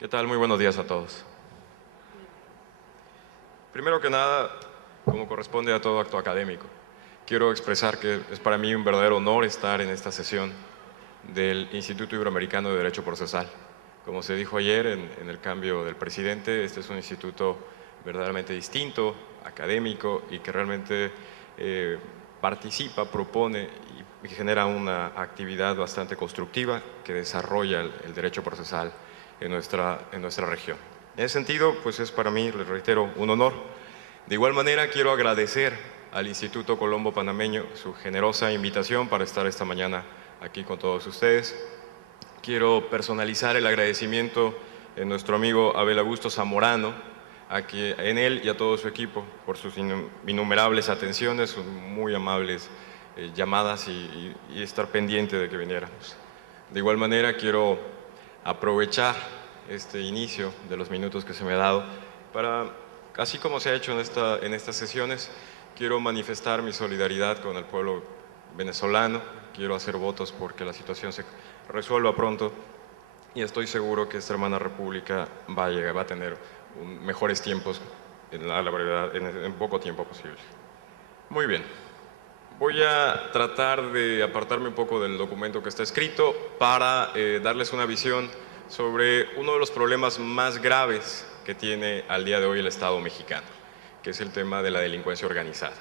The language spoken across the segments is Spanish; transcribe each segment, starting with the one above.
¿Qué tal? Muy buenos días a todos. Primero que nada, como corresponde a todo acto académico, quiero expresar que es para mí un verdadero honor estar en esta sesión del Instituto Iberoamericano de Derecho Procesal. Como se dijo ayer en el cambio del presidente, este es un instituto verdaderamente distinto, académico y que realmente participa, propone y genera una actividad bastante constructiva que desarrolla el derecho procesal en nuestra región. En ese sentido, pues es para mí, les reitero, un honor. De igual manera, quiero agradecer al Instituto Colombo Panameño su generosa invitación para estar esta mañana aquí con todos ustedes. Quiero personalizar el agradecimiento en nuestro amigo Abel Augusto Zamorano, en él y a todo su equipo por sus innumerables atenciones, sus muy amables llamadas y estar pendiente de que viniéramos. De igual manera, quiero aprovechar este inicio de los minutos que se me ha dado para, así como se ha hecho en estas sesiones, quiero manifestar mi solidaridad con el pueblo venezolano, quiero hacer votos porque la situación se resuelva pronto y estoy seguro que esta hermana república va a tener mejores tiempos en poco tiempo posible. Muy bien. Voy a tratar de apartarme un poco del documento que está escrito para darles una visión sobre uno de los problemas más graves que tiene al día de hoy el Estado mexicano, que es el tema de la delincuencia organizada.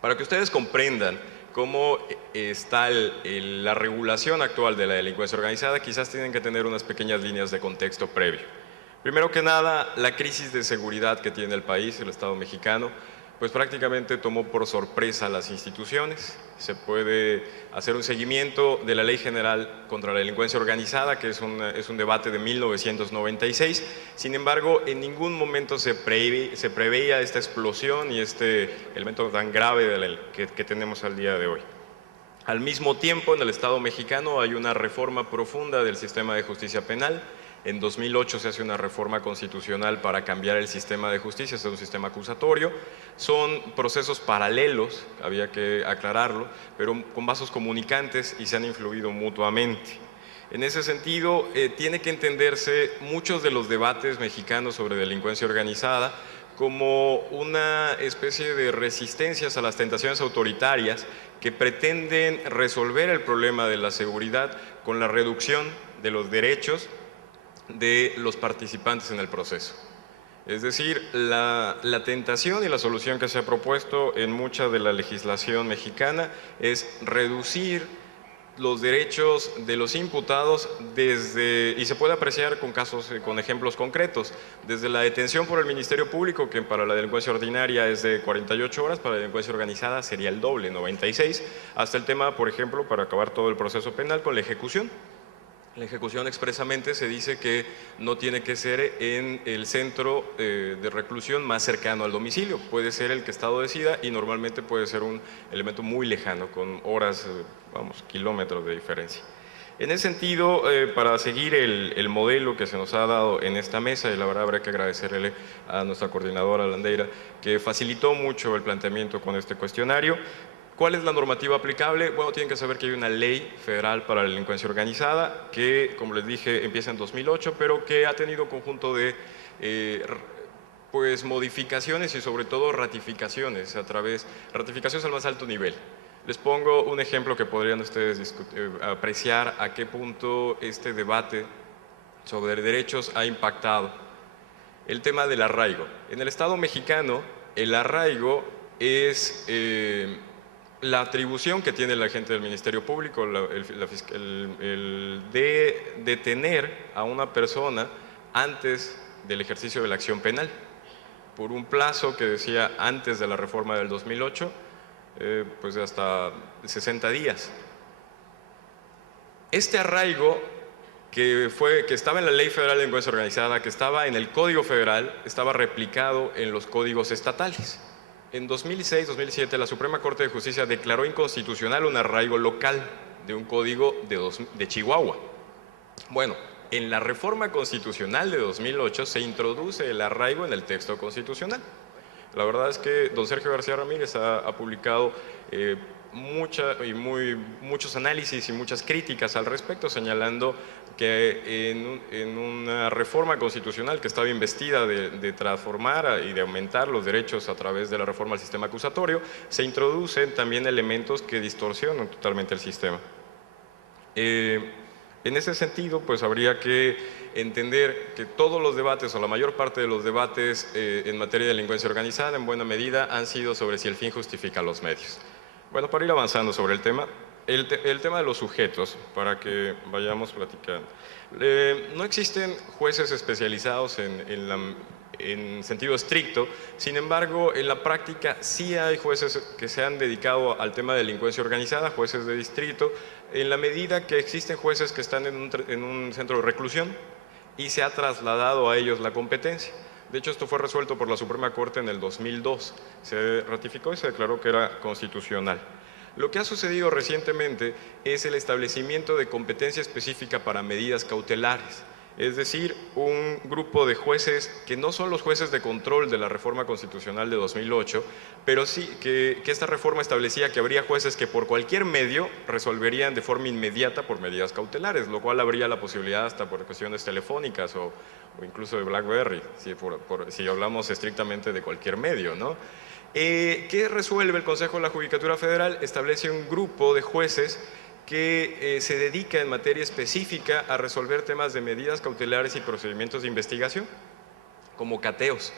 Para que ustedes comprendan cómo está la regulación actual de la delincuencia organizada, quizás tienen que tener unas pequeñas líneas de contexto previo. Primero que nada, la crisis de seguridad que tiene el país, el Estado mexicano, pues prácticamente tomó por sorpresa a las instituciones. Se puede hacer un seguimiento de la Ley General contra la Delincuencia Organizada, que es un debate de 1996. Sin embargo, en ningún momento se preveía esta explosión y este elemento tan grave que tenemos al día de hoy. Al mismo tiempo, en el Estado mexicano hay una reforma profunda del sistema de justicia penal. En 2008 se hace una reforma constitucional para cambiar el sistema de justicia, es un sistema acusatorio. Son procesos paralelos, había que aclararlo, pero con vasos comunicantes y se han influido mutuamente. En ese sentido, tiene que entenderse muchos de los debates mexicanos sobre delincuencia organizada como una especie de resistencias a las tentaciones autoritarias que pretenden resolver el problema de la seguridad con la reducción de los derechos de los participantes en el proceso. Es decir, la tentación y la solución que se ha propuesto en mucha de la legislación mexicana es reducir los derechos de los imputados y se puede apreciar con casos, con ejemplos concretos, desde la detención por el Ministerio Público, que para la delincuencia ordinaria es de 48 horas, para la delincuencia organizada sería el doble, 96, hasta el tema, por ejemplo, para acabar todo el proceso penal, con la ejecución. La ejecución expresamente se dice que no tiene que ser en el centro de reclusión más cercano al domicilio, puede ser el que Estado decida y normalmente puede ser un elemento muy lejano, con horas, kilómetros de diferencia. En ese sentido, para seguir el modelo que se nos ha dado en esta mesa, y la verdad habrá que agradecerle a nuestra coordinadora Landeira, que facilitó mucho el planteamiento con este cuestionario. ¿Cuál es la normativa aplicable? Bueno, tienen que saber que hay una ley federal para la delincuencia organizada que, como les dije, empieza en 2008, pero que ha tenido un conjunto de modificaciones y sobre todo ratificaciones ratificaciones al más alto nivel. Les pongo un ejemplo que podrían ustedes apreciar a qué punto este debate sobre derechos ha impactado. El tema del arraigo. En el Estado mexicano, el arraigo es la atribución que tiene el agente del Ministerio Público, el de detener a una persona antes del ejercicio de la acción penal, por un plazo que decía antes de la reforma del 2008, pues de hasta 60 días. Este arraigo que estaba en la Ley Federal de Delincuencia Organizada, que estaba en el Código Federal, estaba replicado en los códigos estatales. En 2006-2007 la Suprema Corte de Justicia declaró inconstitucional un arraigo local de un código de Chihuahua. Bueno, en la reforma constitucional de 2008 se introduce el arraigo en el texto constitucional. La verdad es que don Sergio García Ramírez ha publicado muchos análisis y muchas críticas al respecto, señalando que en una reforma constitucional que estaba investida de transformar y de aumentar los derechos a través de la reforma al sistema acusatorio, se introducen también elementos que distorsionan totalmente el sistema. En ese sentido, pues habría que entender que todos los debates, o la mayor parte de los debates en materia de delincuencia organizada, en buena medida, han sido sobre si el fin justifica los medios. Bueno, para ir avanzando sobre el tema, el tema de los sujetos, para que vayamos platicando. No existen jueces especializados en sentido estricto, sin embargo, en la práctica sí hay jueces que se han dedicado al tema de delincuencia organizada, jueces de distrito, en la medida que existen jueces que están en un centro de reclusión y se ha trasladado a ellos la competencia. De hecho, esto fue resuelto por la Suprema Corte en el 2002. Se ratificó y se declaró que era constitucional. Lo que ha sucedido recientemente es el establecimiento de competencia específica para medidas cautelares. Es decir, un grupo de jueces que no son los jueces de control de la reforma constitucional de 2008, pero sí que esta reforma establecía que habría jueces que por cualquier medio resolverían de forma inmediata por medidas cautelares, lo cual habría la posibilidad hasta por cuestiones telefónicas o incluso de BlackBerry, si hablamos estrictamente de cualquier medio, ¿no? ¿Qué resuelve el Consejo de la Judicatura Federal? Establece un grupo de jueces que se dedica en materia específica a resolver temas de medidas cautelares y procedimientos de investigación, como cateos.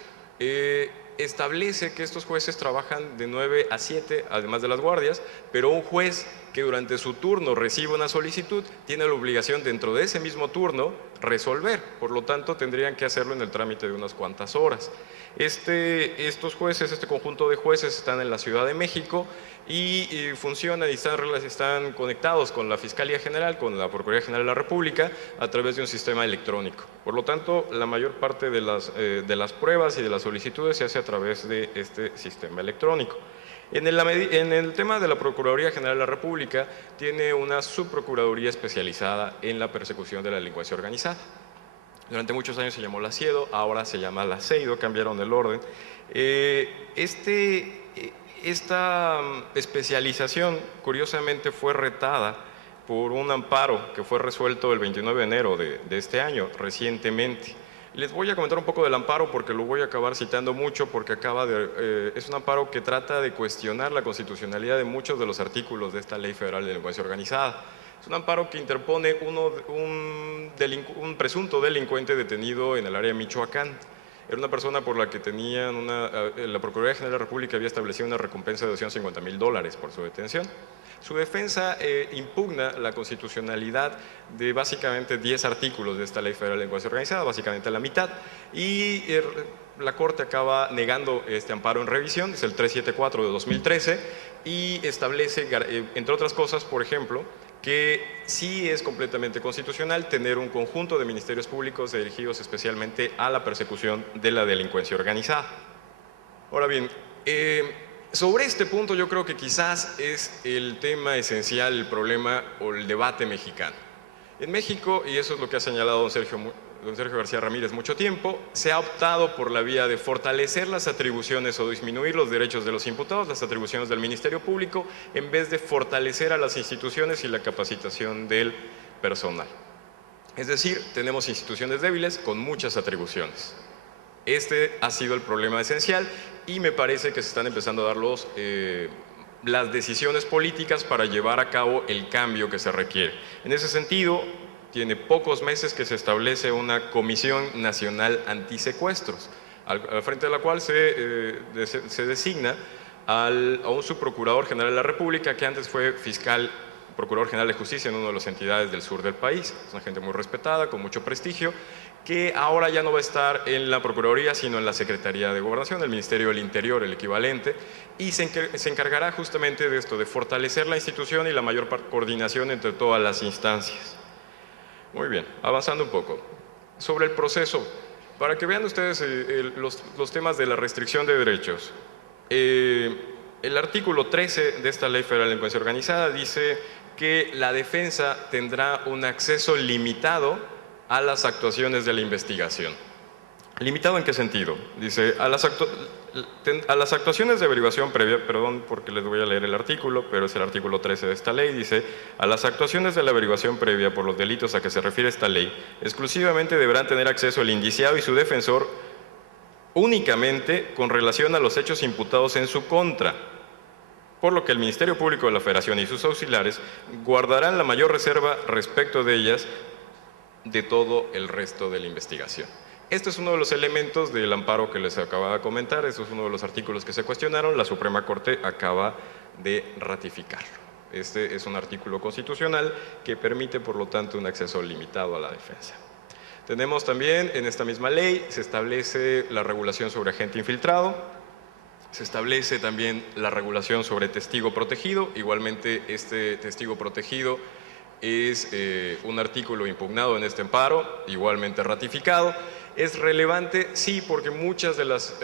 Establece que estos jueces trabajan de 9 a 7, además de las guardias, pero un juez que durante su turno recibe una solicitud tiene la obligación dentro de ese mismo turno resolver, por lo tanto tendrían que hacerlo en el trámite de unas cuantas horas. Estos jueces, este conjunto de jueces están en la Ciudad de México y funcionan y están conectados con la Fiscalía General, con la Procuraduría General de la República a través de un sistema electrónico. Por lo tanto, la mayor parte de las pruebas y de las solicitudes se hace a través de este sistema electrónico. En el tema de la Procuraduría General de la República, tiene una subprocuraduría especializada en la persecución de la delincuencia organizada. Durante muchos años se llamó la CIEDO, ahora se llama la CEIDO, cambiaron el orden. Esta especialización, curiosamente, fue retada por un amparo que fue resuelto el 29 de enero de este año, recientemente. Les voy a comentar un poco del amparo porque lo voy a acabar citando mucho porque es un amparo que trata de cuestionar la constitucionalidad de muchos de los artículos de esta Ley Federal de Delincuencia Organizada. Es un amparo que interpone un presunto delincuente detenido en el área de Michoacán. Era una persona por la que la Procuraduría General de la República había establecido una recompensa de $250,000 por su detención. Su defensa impugna la constitucionalidad de básicamente 10 artículos de esta Ley Federal de Delincuencia Organizada, básicamente la mitad, y la Corte acaba negando este amparo en revisión, es el 374 de 2013, y establece, entre otras cosas, por ejemplo, que sí es completamente constitucional tener un conjunto de ministerios públicos dirigidos especialmente a la persecución de la delincuencia organizada. Ahora bien, sobre este punto yo creo que quizás es el tema esencial, el problema o el debate mexicano. En México, y eso es lo que ha señalado don Sergio García Ramírez mucho tiempo, se ha optado por la vía de fortalecer las atribuciones o disminuir los derechos de los imputados, las atribuciones del Ministerio Público, en vez de fortalecer a las instituciones y la capacitación del personal. Es decir, tenemos instituciones débiles con muchas atribuciones. Este ha sido el problema esencial y me parece que se están empezando a dar las decisiones políticas para llevar a cabo el cambio que se requiere. En ese sentido, tiene pocos meses que se establece una Comisión Nacional Antisecuestros, al frente de la cual se designa a un subprocurador general de la República que antes fue procurador general de justicia en una de las entidades del sur del país. Es una gente muy respetada, con mucho prestigio, que ahora ya no va a estar en la Procuraduría, sino en la Secretaría de Gobernación, el Ministerio del Interior, el equivalente, y se encargará justamente de esto, de fortalecer la institución y la mayor coordinación entre todas las instancias. Muy bien, avanzando un poco. Sobre el proceso, para que vean ustedes los temas de la restricción de derechos. El artículo 13 de esta Ley Federal de Delincuencia Organizada dice que la defensa tendrá un acceso limitado a las actuaciones de la investigación. ¿Limitado en qué sentido? Dice, A las actuaciones de averiguación previa, perdón porque les voy a leer el artículo, pero es el artículo 13 de esta ley, dice: a las actuaciones de la averiguación previa por los delitos a que se refiere esta ley, exclusivamente deberán tener acceso el indiciado y su defensor únicamente con relación a los hechos imputados en su contra, por lo que el Ministerio Público de la Federación y sus auxiliares guardarán la mayor reserva respecto de ellas de todo el resto de la investigación. Este es uno de los elementos del amparo que les acababa de comentar, este es uno de los artículos que se cuestionaron, la Suprema Corte acaba de ratificarlo. Este es un artículo constitucional que permite, por lo tanto, un acceso limitado a la defensa. Tenemos también, en esta misma ley, se establece la regulación sobre agente infiltrado, se establece también la regulación sobre testigo protegido. Igualmente, este testigo protegido es un artículo impugnado en este amparo, igualmente ratificado. ¿Es relevante? Sí, porque muchas de las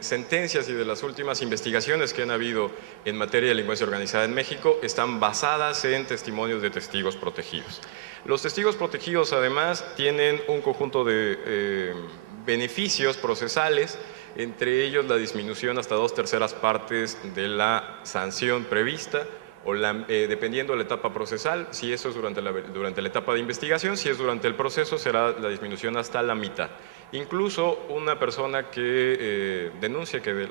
sentencias y de las últimas investigaciones que han habido en materia de delincuencia organizada en México están basadas en testimonios de testigos protegidos. Los testigos protegidos, además, tienen un conjunto de beneficios procesales, entre ellos la disminución hasta 2/3 partes de la sanción prevista, o dependiendo de la etapa procesal. Si eso es durante la etapa de investigación, si es durante el proceso, será la disminución hasta la mitad. Incluso una persona que denuncia que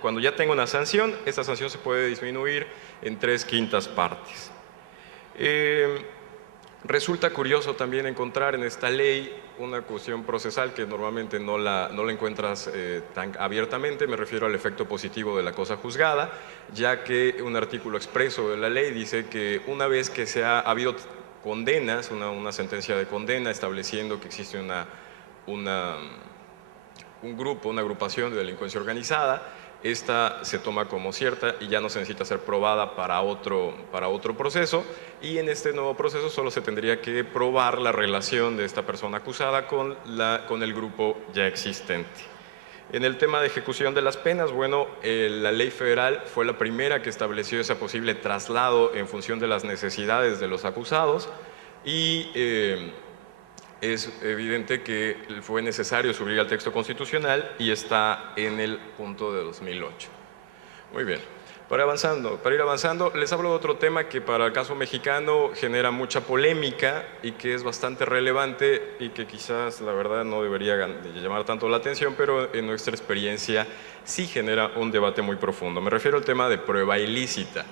cuando ya tenga una sanción, esa sanción se puede disminuir en 3/5 partes. Resulta curioso también encontrar en esta ley una cuestión procesal que normalmente no la encuentras tan abiertamente. Me refiero al efecto positivo de la cosa juzgada, ya que un artículo expreso de la ley dice que una vez que ha habido condenas, una sentencia de condena estableciendo que existe un grupo, una agrupación de delincuencia organizada, esta se toma como cierta y ya no se necesita ser probada para otro proceso, y en este nuevo proceso solo se tendría que probar la relación de esta persona acusada con el grupo ya existente. En el tema de ejecución de las penas, bueno, la ley federal fue la primera que estableció ese posible traslado en función de las necesidades de los acusados, y es evidente que fue necesario subir al texto constitucional y está en el punto de 2008. Muy bien. Para ir avanzando, les hablo de otro tema que para el caso mexicano genera mucha polémica y que es bastante relevante y que quizás, la verdad, no debería llamar tanto la atención, pero en nuestra experiencia sí genera un debate muy profundo. Me refiero al tema de prueba ilícita.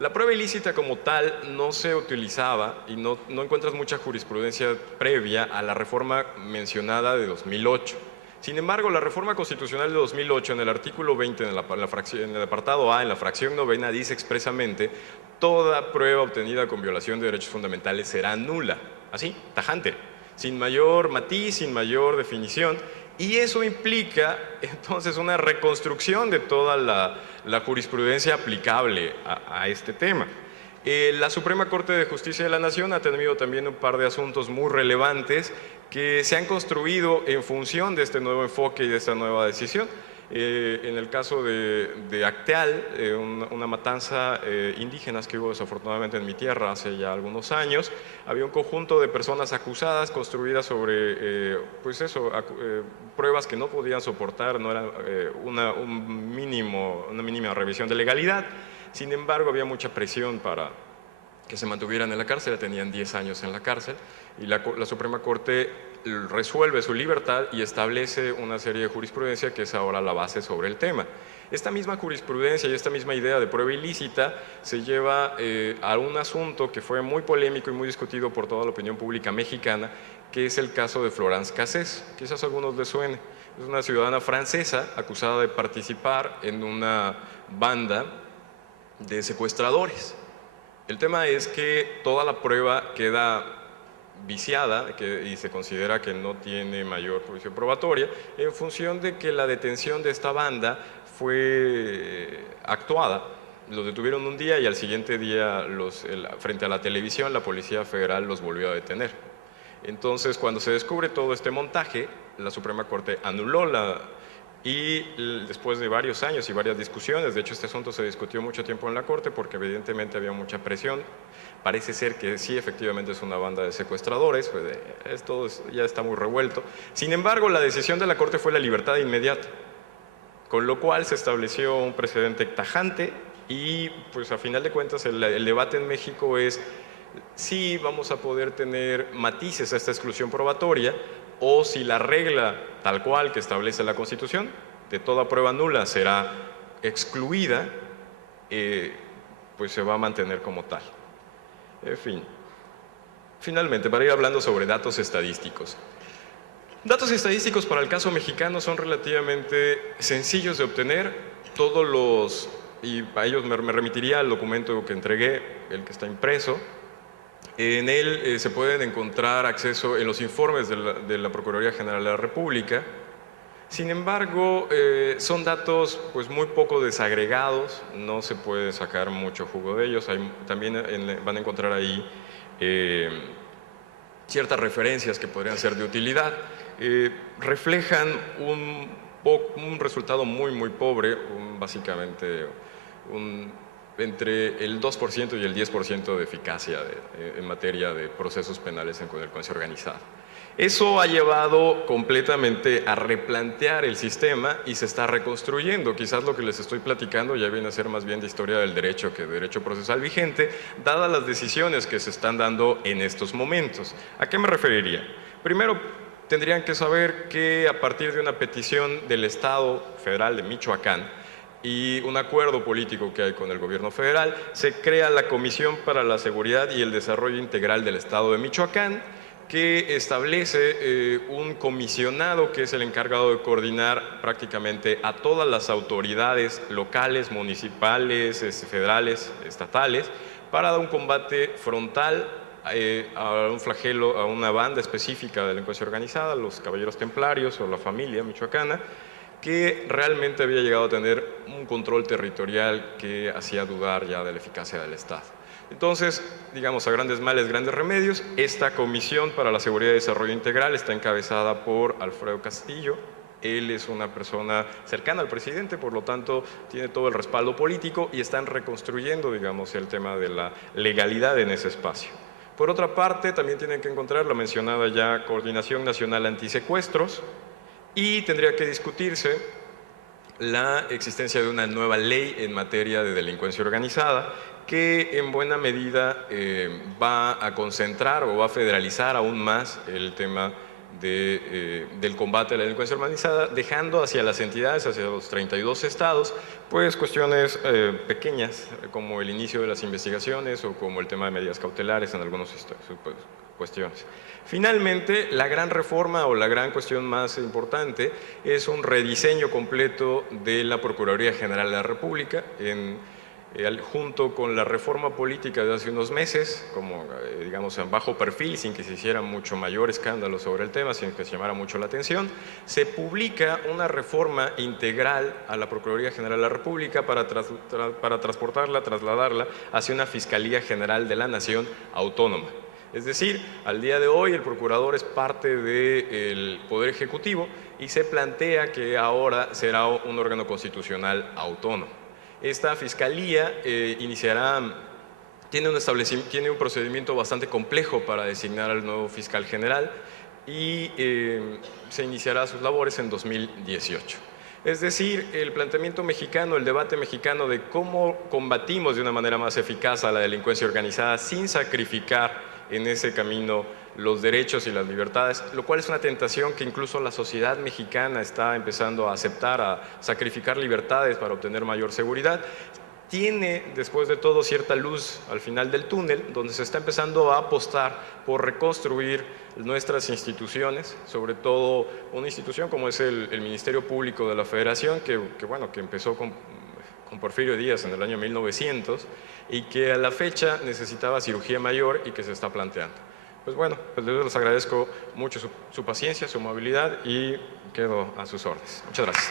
La prueba ilícita como tal no se utilizaba y no encuentras mucha jurisprudencia previa a la reforma mencionada de 2008. Sin embargo, la reforma constitucional de 2008, en el artículo 20, en el apartado A, en la fracción novena, dice expresamente: toda prueba obtenida con violación de derechos fundamentales será nula. Así, tajante, sin mayor matiz, sin mayor definición. Y eso implica entonces una reconstrucción de toda la jurisprudencia aplicable a este tema. La Suprema Corte de Justicia de la Nación ha tenido también un par de asuntos muy relevantes que se han construido en función de este nuevo enfoque y de esta nueva decisión. En el caso de Acteal, una matanza indígenas que hubo desafortunadamente en mi tierra hace ya algunos años, había un conjunto de personas acusadas construidas sobre pruebas que no podían soportar, no era una mínima revisión de legalidad. Sin embargo, había mucha presión para que se mantuvieran en la cárcel, tenían 10 años en la cárcel, y la Suprema Corte resuelve su libertad y establece una serie de jurisprudencia que es ahora la base sobre el tema. Esta misma jurisprudencia y esta misma idea de prueba ilícita se lleva a un asunto que fue muy polémico y muy discutido por toda la opinión pública mexicana, que es el caso de Florence Cassés. Quizás a algunos les suene. Es una ciudadana francesa acusada de participar en una banda de secuestradores. El tema es que toda la prueba queda viciada y se considera que no tiene mayor provisión probatoria en función de que la detención de esta banda fue actuada. Los detuvieron un día y al siguiente día, frente a la televisión, la Policía Federal los volvió a detener. Entonces, cuando se descubre todo este montaje, la Suprema Corte anuló y después de varios años y varias discusiones, de hecho este asunto se discutió mucho tiempo en la Corte porque evidentemente había mucha presión parece ser que sí, efectivamente es una banda de secuestradores, pues, esto ya está muy revuelto. Sin embargo, la decisión de la Corte fue la libertad inmediata, con lo cual se estableció un precedente tajante y, pues a final de cuentas, el debate en México es si vamos a poder tener matices a esta exclusión probatoria o si la regla tal cual que establece la Constitución de toda prueba nula será excluida, pues se va a mantener como tal. En fin, finalmente, para ir hablando sobre datos estadísticos. Datos estadísticos para el caso mexicano son relativamente sencillos de obtener. Y a ellos me remitiría al documento que entregué, el que está impreso. En él se pueden encontrar acceso en los informes de la Procuraduría General de la República. Sin embargo, son datos pues, muy poco desagregados, no se puede sacar mucho jugo de ellos. También van a encontrar ahí ciertas referencias que podrían ser de utilidad. Reflejan un resultado muy pobre, básicamente entre el 2% y el 10% de eficacia en materia de procesos penales con delincuencia organizada. Eso ha llevado completamente a replantear el sistema y se está reconstruyendo. Quizás lo que les estoy platicando ya viene a ser más bien de historia del derecho que de derecho procesal vigente, dadas las decisiones que se están dando en estos momentos. ¿A qué me referiría? Primero, tendrían que saber que a partir de una petición del Estado Federal de Michoacán y un acuerdo político que hay con el gobierno federal, se crea la Comisión para la Seguridad y el Desarrollo Integral del Estado de Michoacán, que establece un comisionado que es el encargado de coordinar prácticamente a todas las autoridades locales, municipales, federales, estatales, para dar un combate frontal a un flagelo, a una banda específica de delincuencia organizada, los Caballeros Templarios o la familia michoacana, que realmente había llegado a tener un control territorial que hacía dudar ya de la eficacia del Estado. Entonces, digamos, a grandes males, grandes remedios, esta Comisión para la Seguridad y Desarrollo Integral está encabezada por Alfredo Castillo. Él es una persona cercana al presidente, por lo tanto, tiene todo el respaldo político y están reconstruyendo, digamos, el tema de la legalidad en ese espacio. Por otra parte, también tienen que encontrar la mencionada ya Coordinación Nacional Antisecuestros y tendría que discutirse la existencia de una nueva ley en materia de delincuencia organizada que en buena medida va a concentrar o va a federalizar aún más el tema del combate a la delincuencia organizada, dejando hacia las entidades, hacia los 32 estados, pues cuestiones pequeñas como el inicio de las investigaciones o como el tema de medidas cautelares en algunas cuestiones. Finalmente, la gran reforma o la gran cuestión más importante es un rediseño completo de la Procuraduría General de la República junto con la reforma política de hace unos meses, como digamos en bajo perfil, sin que se hiciera mucho mayor escándalo sobre el tema, sin que se llamara mucho la atención, se publica una reforma integral a la Procuraduría General de la República para trasladarla hacia una Fiscalía General de la Nación autónoma. Es decir, al día de hoy el procurador es parte del Poder Ejecutivo y se plantea que ahora será un órgano constitucional autónomo. Esta fiscalía tiene un procedimiento bastante complejo para designar al nuevo fiscal general y se iniciará sus labores en 2018. Es decir, el planteamiento mexicano, el debate mexicano de cómo combatimos de una manera más eficaz a la delincuencia organizada sin sacrificar en ese camino los derechos y las libertades, lo cual es una tentación que incluso la sociedad mexicana está empezando a aceptar, a sacrificar libertades para obtener mayor seguridad. Tiene, después de todo, cierta luz al final del túnel, donde se está empezando a apostar por reconstruir nuestras instituciones, sobre todo una institución como es el Ministerio Público de la Federación, que empezó con Porfirio Díaz en el año 1900 y que a la fecha necesitaba cirugía mayor y que se está planteando. Pues bueno, pues les agradezco mucho su paciencia, su amabilidad y quedo a sus órdenes. Muchas gracias.